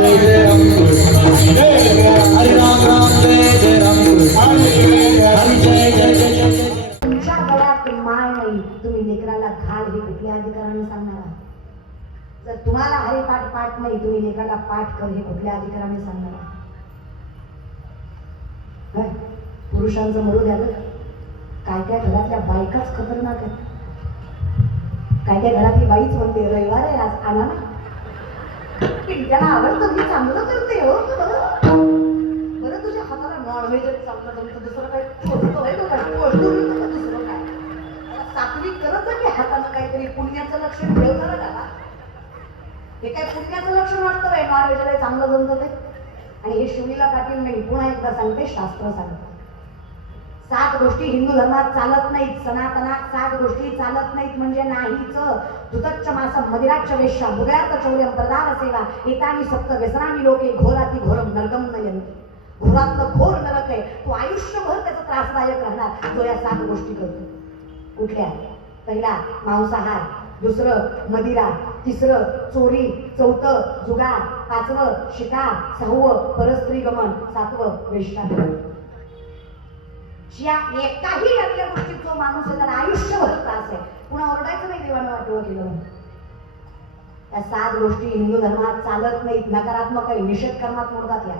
जय जय राम कृष्ण हरे राम राम जय जय राम कृष्ण हरे जय जय जय जय. तुमच्या गळ्यात माळ नाही, तुम्ही लेकराला घाल हे कुठल्या अधिकाराने सांगणार आहात? जर तुम्हाला हरिपाठ पाठ नाही, तुम्ही लेकराला पाठ कर हे कुठल्या अधिकाराने सांगणार आहात? पुरुषांचं मरू द्या ग. काय काय घरातल्या बायकाच खतरनाक आहेत. काय काय घरातली बाईच म्हणते रविवार आहे आज आणा ना. त्यांना आवडतं मी चांगलं करते हो. बरं तुझ्या हाताला नॉनव्हेज चांगलं जमतं, दुसरं काय पोचतो आहे दुसरं काय सात्विक करत जा की हातानं काहीतरी पुण्याचं लक्षण मिळवणार का? हे काय पुण्याचं लक्षण वाटतं आहे नॉनव्हेजला चांगलं जमतं ते? आणि हे शिवलीला पाटील नाही, पुन्हा एकदा सांगते, शास्त्र सांगतं 7 गोष्टी हिंदू धर्मात चालत नाहीत. सनातनात 7 गोष्टी चालत नाहीत म्हणजे नाहीच. दुतच्च मासं मदिराच्च वेश्या मुदयार्थ चौर्यम प्रदान सेवा एतानी सप्त व्यसनानी लोके घोराती घोरम नरकम नयन्ति. घोरातलं घोर नरक आहे, तो आयुष्यभर त्याचा त्रासदायक राहणार जो या 7 गोष्टी करतो. कुठल्या? पहिला मांसाहार, दुसरं मदिरा, तिसरं चोरी, चौथं जुगार, 5वं शिकार, 6वं परस्त्री गमन, 7वं वेश्यागमन. या एकाही अन्य गोष्टीत जो माणूस आहे त्याला आयुष्यभर त्रास आहे. पुन्हा ओरडायचं नाही देवानं वाटोळं केलं. या 7 गोष्टी हिंदू धर्मात चालत नाहीत. नकारात्मक आहे, निषेध कर्मात मोडतात. या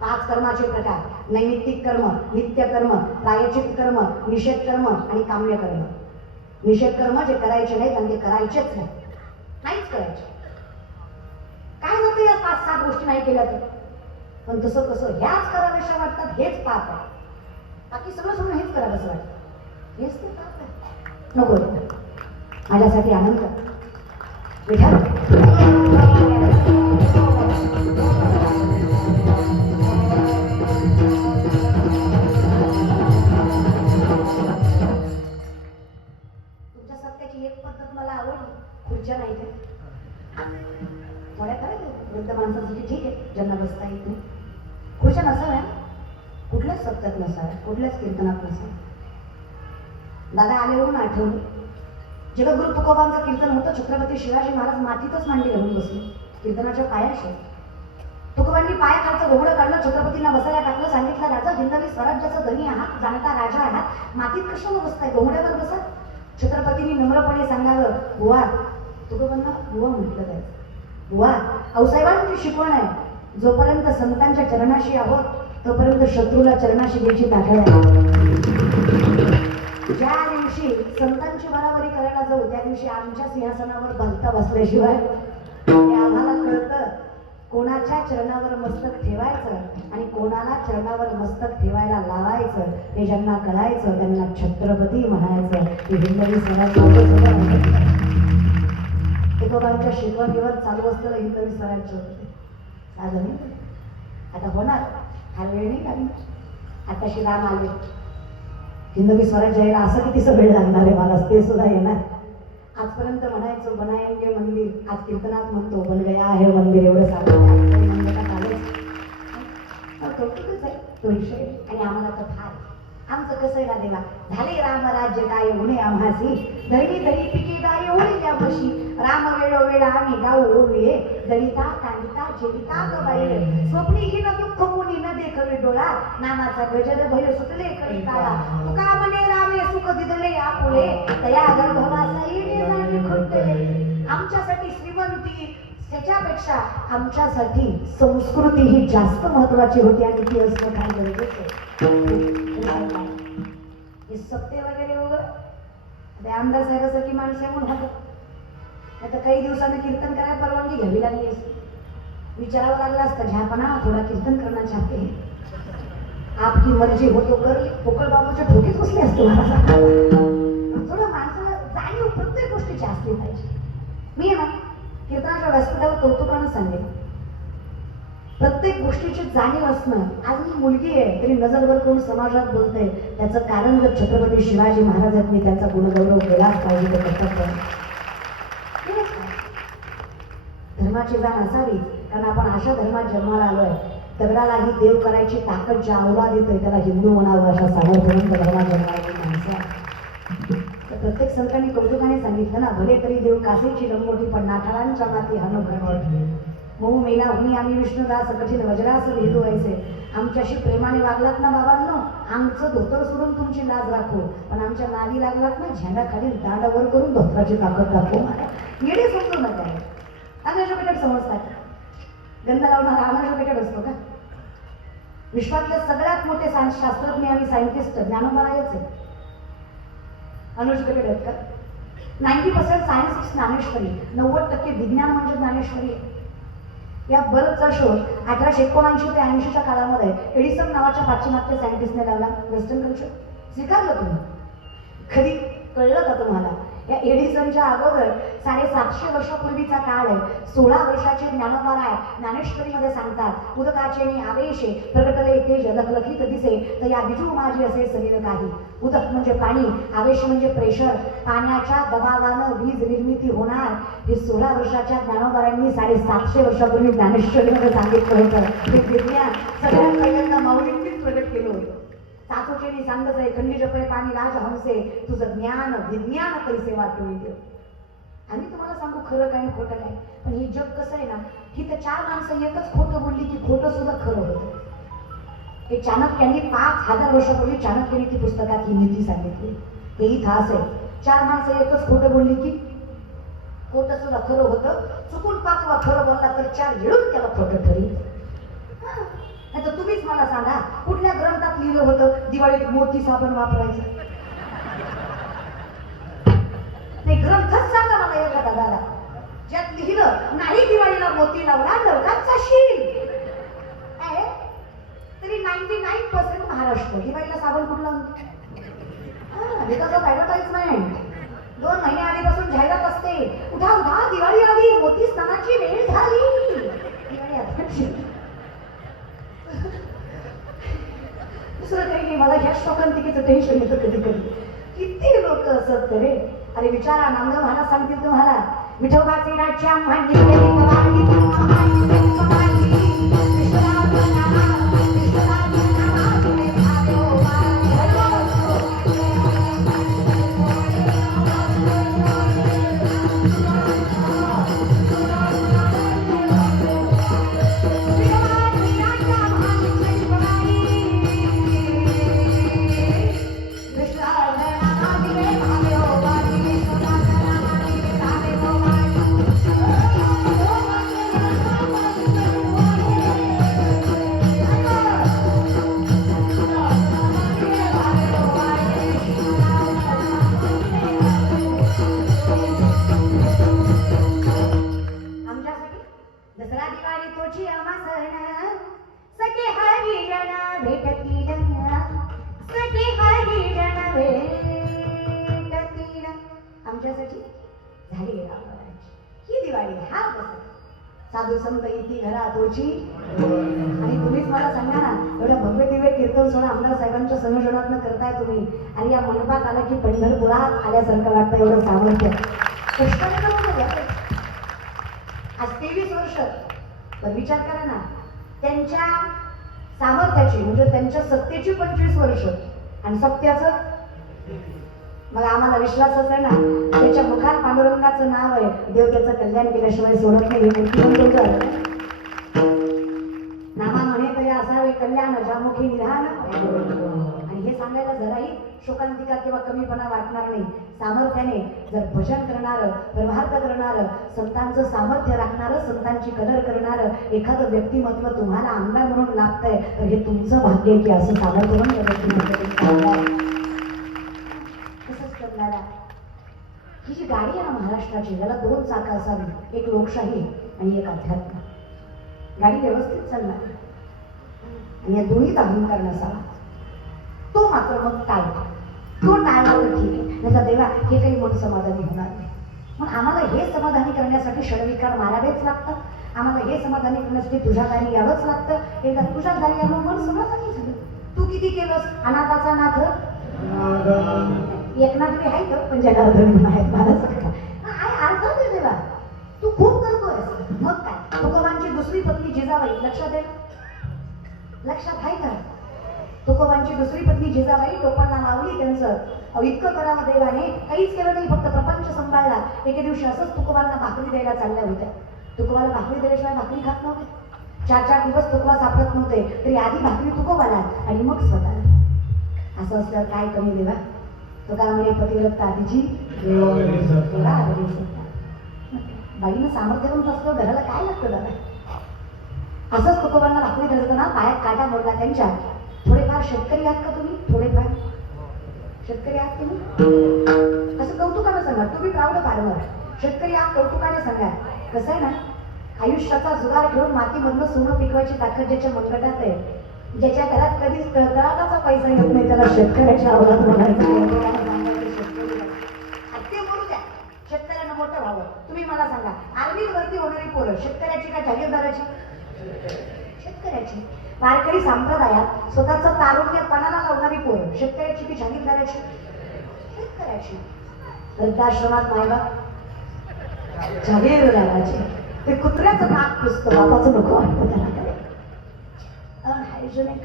5 कर्माचे प्रकार: नैमित्तिक कर्म, नित्य कर्म, प्रायश्चित कर्म, निषेध कर्म आणि काम्य कर्म. निषेध कर्म जे करायचे नाहीत आणि ते करायचेच नाही, नाहीच करायचे. काय जातं या 5-7 गोष्टी नाही केल्या तर? पण तसं कसं ह्याच कराव्याशा वाटतात, हेच पाप आहे. बाकी सगळं सोडून हेच करावं असं वाटतं, हेच ते पाप आहे. नको, माझ्यासाठी आनंद विठ्ठल. तुमच्या सत्याची एक पद्धत मला आवडली. खुर्च्या नाही त्या थोड्या करायचं वृद्ध माणसांसाठी ठीक आहे, ज्यांना बसता येत नाही. खुर्च्या नसाव्या, कुठल्याच सत्यात नसाव्या, कुठल्याच कीर्तनात नसाव्या. दादा आल्यावरून आठवलं, जगद्गुरु तुकोबांचं कीर्तन होतं. छत्रपती शिवाजी महाराज मातीतच मांडी घालून बसले कीर्तनाच्या पायाशी. तुकोबांनी पायाखालचं घोगडं काढलं, छत्रपतींना बसायला टाकलं. सांगितलं, राजा हिंदवी स्वराज्याचा धनी आहात, जाणता राजा आहात, मातीत कशाला बसताय, घोगड्यावर बसा. छत्रपतींनी नम्रपणे सांगावं, बुवा. तुकोबांना बुवा म्हटलं जायचं. बुवा, आऊसाहेबांची शिकवण आहे, जोपर्यंत संतांच्या चरणाशी आहोत तोपर्यंत शत्रूला चरणाशी घ्यायची ताकद आहे. ज्या दिवशी संतांची बराबरी करायला जाऊ त्या दिवशी आमच्या सिंहासनावर भलता बसल्याशिवाय आम्हाला कळतं कोणाच्या चरणावर मस्तक ठेवायचं आणि कोणाला चरणावर मस्तक ठेवायला लावायचं. हे ज्यांना कळायचं त्यांना छत्रपती म्हणायचं. हे हिंदवी स्वराज्य तुकोबांच्या शिकवणीवर चालू असलेलं हिंदवी स्वराज्य होतं. आता होणार, हा वेळ नाही लागली. आताशी राम आले, हिंदवी स्वराज्य यायला असं कितीसं वेळ लागणार आहे मला, ते सुद्धा येणार. आजपर्यंत म्हणायचो बनाएंगे मंदिर, आज कीर्तनात म्हणतो बन गया है मंदिर. एवढं सांगतो कौतुकच आहे तो विषय. आणि आम्हाला तर फार आमचं कसं आहे ना देवा, झाले राम राज्य काय होणे आम्हासी, धरी धरी पिके गाय होईल या म्हशी, राम वेळोवेळ आम्ही गाऊ ओविये, दलिता कांदिता जेविता गबाई, स्वप्नीही न दुःख कोणी न देखवे डोळा, नामाचा गजर भय सुटले कळी काळा, तुका म्हणे रामे सुख दिदले आपुले, तया गर्भवासा येणे जाणे खुंटले. आमच्यासाठी श्रीमंती त्याच्यापेक्षा आमच्यासाठी संस्कृती ही जास्त महत्वाची होती आणि ती असणं काय गरजेचं आहे. हे सत्य वगैरे वगैरे आमदार साहेबासारखी माणसं म्हणून हातात आता काही दिवसांनी कीर्तन करायला परवानगी घ्यावी लागली असते. विचारावं लागलं असतं, झ्यापणा थोडा कीर्तन करना चाहते हैं, आपकी मर्जी हो तो कर. पोकळ बाबूच्या ठोकीच बसले असते मला. थोडं माणसाला जाणीव प्रत्येक गोष्टीची असली पाहिजे. मी ना कीर्तनाच्या व्यासपीठावर कौतुकानं सांगेन, प्रत्येक गोष्टीची जाणीव असणं. आज मी मुलगी आहे तरी नजरवर करून समाजात बोलते, त्याचं कारण जर छत्रपती शिवाजी महाराजांनी त्यांचा गुणगौरव केलाच पाहिजे. ते कर्तव्य धर्माची जाण असावी, कारण आपण अशा धर्मात जन्माला आलोय. दगडालाही देव करायची ताकद ज्या अवलाद येते त्याला हिंदू म्हणावं अशा सामर्थ्यवंत धर्मात जन्माला माणसं. प्रत्येक संतांनी कौतुकाने सांगितलं ना, भले तरी देव कासेची लंगोटी पण नाठाळांच्या माती हन भरवट. मऊ मेला हुनी आम्ही विष्णुदास कठीण वज्रास भेदू व्हायचे. आमच्याशी प्रेमाने वागलात ना बाबांनो, आमचं धोतर सोडून तुमची लाज राखू, पण आमच्या नादी लागलात ना झेंडाखाली दांडावर करून धोत्राची ताकद दाखवू. येडे समजू नका. अनाशोपेटेड समजतात. गंध लावणारा अनाशोपेटेड असतो का? विश्वातले सगळ्यात मोठे शास्त्रज्ञ आणि सायंटिस्ट ज्ञानोबरायच आहे. अनुष्केटेड आहेत का? 90% सायन्स इज ज्ञानेश्वरी, 90% विज्ञान म्हणजे ज्ञानेश्वरी आहे. या बल्बचा शोध 1879 ते 80च्या काळामध्ये एडिसन नावाच्या पाश्चिमात्य सायंटिस्टने लावला. वेस्टर्न कल्चर स्वीकारलं तुम्ही? कधी कळलं का तुम्हाला? या एडिसनच्या अगोदर 750 वर्षापूर्वीचा काळ आहे. 16 वर्षाचे ज्ञानोबराय ज्ञानेश्वरीमध्ये सांगतात, उदकाचे आवेशे प्रगटले तेज लखलखीत दिसे, तर या बिजू माझी असे सलील काही. उदक म्हणजे पाणी, आवेश म्हणजे प्रेशर, पाण्याच्या दबावानं वीज निर्मिती होणार. हे 16 वर्षाच्या ज्ञानोबरायांनी 750 वर्षापूर्वी ज्ञानेश्वरीमध्ये सांगितलं होतं. हे विज्ञान सगळ्यात पहिल्यांदा माऊलींनीच प्रगट केलं होतं. साचोचेनी सांगत आहे, खंडी जपे पाणी राज हंसे, तुझं ज्ञान विज्ञान कैसे वाटून देव. आम्ही तुम्हाला सांगू खरं काय खोटं काय, पण हे जग कसं आहे ना, की तर 4 माणसं एकच खोटं बोलली की खोटं सुद्धा खरं होतं. हे चाणक्यांनी 5000 वर्षापूर्वी चाणक्यांनी ती पुस्तकात ही नीती सांगितली. हेही थास आहे. 4 माणसं एकच खोटं बोलली की खोटं सुद्धा खरं होतं. चुकून 5वा खरं बोलला तर 4 मिळून त्याला खोटं ठरेल. नाही तर तुम्हीच मला सांगा, कुठल्या ग्रंथात लिहिलं होतं दिवाळीत मोती साबण वापरायचं? ते ग्रंथच सांगा मला एका दादाला ज्यात लिहिलं नाही दिवाळीला मोती लावला नरकात जाशील. तरी 99% महाराष्ट्र दिवाळीला साबण कुठला म्हणतो? त्याचा ऍडव्हर्टाइजमेंट 2 महिने आधीपासून जाहिरात असते, उठा उठा दिवाळी आली, मोती स्नानाची वेळ झाली. दिवाळी आता दुसरं काही नाही. मला ह्या शोकांतिकेचं टेन्शन येतं कधी कधी. किती लोक असत रे. अरे विचारा, नामदेव महाराज सांगतील तुम्हाला, विठोबाचे राज्य आमच्यासाठी झाली ही दिवाळी. हा साधू संत इति घरात होची. आणि तुम्हीच मला सांगा ना, एवढ्या भव्य दिव्य कीर्तन सोहळा आमदार साहेबांच्या संयोजनातनं करताय तुम्ही, आणि या मंडपात आलं की पंढरपुरात आल्यासारखं वाटतं. एवढं सामर्थ्य आज 23 वर्ष. तर विचार करा ना, त्यांच्या सामर्थ्याची म्हणजे त्यांच्या सत्तेची 25 वर्ष आणि सत्याचं. मग आम्हाला विश्वासच आहे ना, त्याच्या मुखात पांडुरंगाचं नाव आहे, देव त्याचं कल्याण केल्याशिवाय सोडत नाही. हे मूर्ती नामा म्हणे तरी असावे कल्याण ज्यामुखी निधान. आणि हे सांगायला जराही शोकांतिका किंवा कमीपणा वाटणार नाही. सामर्थ्याने जर भजन करणारं, प्रभात करणारं, संतांचं सामर्थ्य राखणारं, संतांची कदर करणारं एखादं व्यक्तिमत्व तुम्हाला आमदार म्हणून लागतंय, तर हे तुमचं भाग्य की असं सामर्थ्य म्हणून ही जी गाडी आहे ना महाराष्ट्राची, याला 2 चाकं असावी, एक लोकशाही आणि एक अध्यात्म. गाडी व्यवस्थित चालणार आणि या दोन्हीत अहंकार नसावा. तो मात्र मग टाळतो. तो टाळला तर ठीक आहे, नाही तर देवा हे काही मन समाधानी होणार नाही. मग आम्हाला हे समाधानी करण्यासाठी षडविकार मारावेच लागतात. आम्हाला हे समाधानी करण्यासाठी तुझ्या दारी यावंच लागतं. एकदा तुझ्या दारी आलो मन समाधानी झालं. तू किती केलंस? अनाथाचा नाथ एकनाथ आहे का पण जनार्दन आहेत मला सगळं अर्थ दे देवा. तू खूप करतोय. मग काय, तुकोबांची दुसरी पत्नी जिजाबाई लक्षात आहे? लक्षात आहे का? तुकोबांची दुसरी पत्नी जिजाबाई, टोपणला मावली त्यांचं. इतकं करावं देवाने, काहीच केलं नाही, फक्त प्रपंच सांभाळला. एके दिवशी असंच तुकोबांना भाकरी द्यायला चालल्या होत्या. तुकोबाला भाकरी दिल्याशिवाय भाकरी खात नव्हते. 4-4 दिवस तुकोबा सापडत नव्हते तरी आधी भाकरी तुकोबाला आणि मग स्वतःला. असं असल्यावर काय कमी देवा. तो काय म्हणे पतिव्रता आधीची बाईनं सामर्थ्य पण असलं घराला काय लागतं दादा. असंच तुकोबांना भाकरी धरताना पायात काटा मोडला त्यांच्या. थोडेफार शेतकरी आहात का तुम्ही? थोडेफार शेतकरी आहात तुम्ही? असं कौतुकानं सांगा. तुम्ही प्राऊड फार्मर शेतकरी आहात, कौतुकाने सांगा. कसं आहे ना, आयुष्याचा जुगार घेऊन मातीमधनं सोनं पिकवायची ताकद ज्याच्या मनगटात आहे, ज्याच्या घरात कधीच तळतळाटाचा पैसा येत नाही, त्याला शेतकऱ्याच्या अवलाद म्हणायचं. ते बोलू द्या, शेतकऱ्यांना मोठं व्हावं. तुम्ही मला सांगा, आर्मीत भरती होणारी पोरं शेतकऱ्याची का जागीरदाराची? शेतकऱ्याची. वारकरी संप्रदायात स्वतःचं तारुण्य पणाला लावणारी पोरं शेतकऱ्याची की जागीरदाराची? शेतकऱ्याची. वृद्धाश्रमात मायबाप जागीरदाराचे. ते कुत्र्याचं नाक पुसतं, बापाचं नको वाटतं त्याला. अनहायजेनिक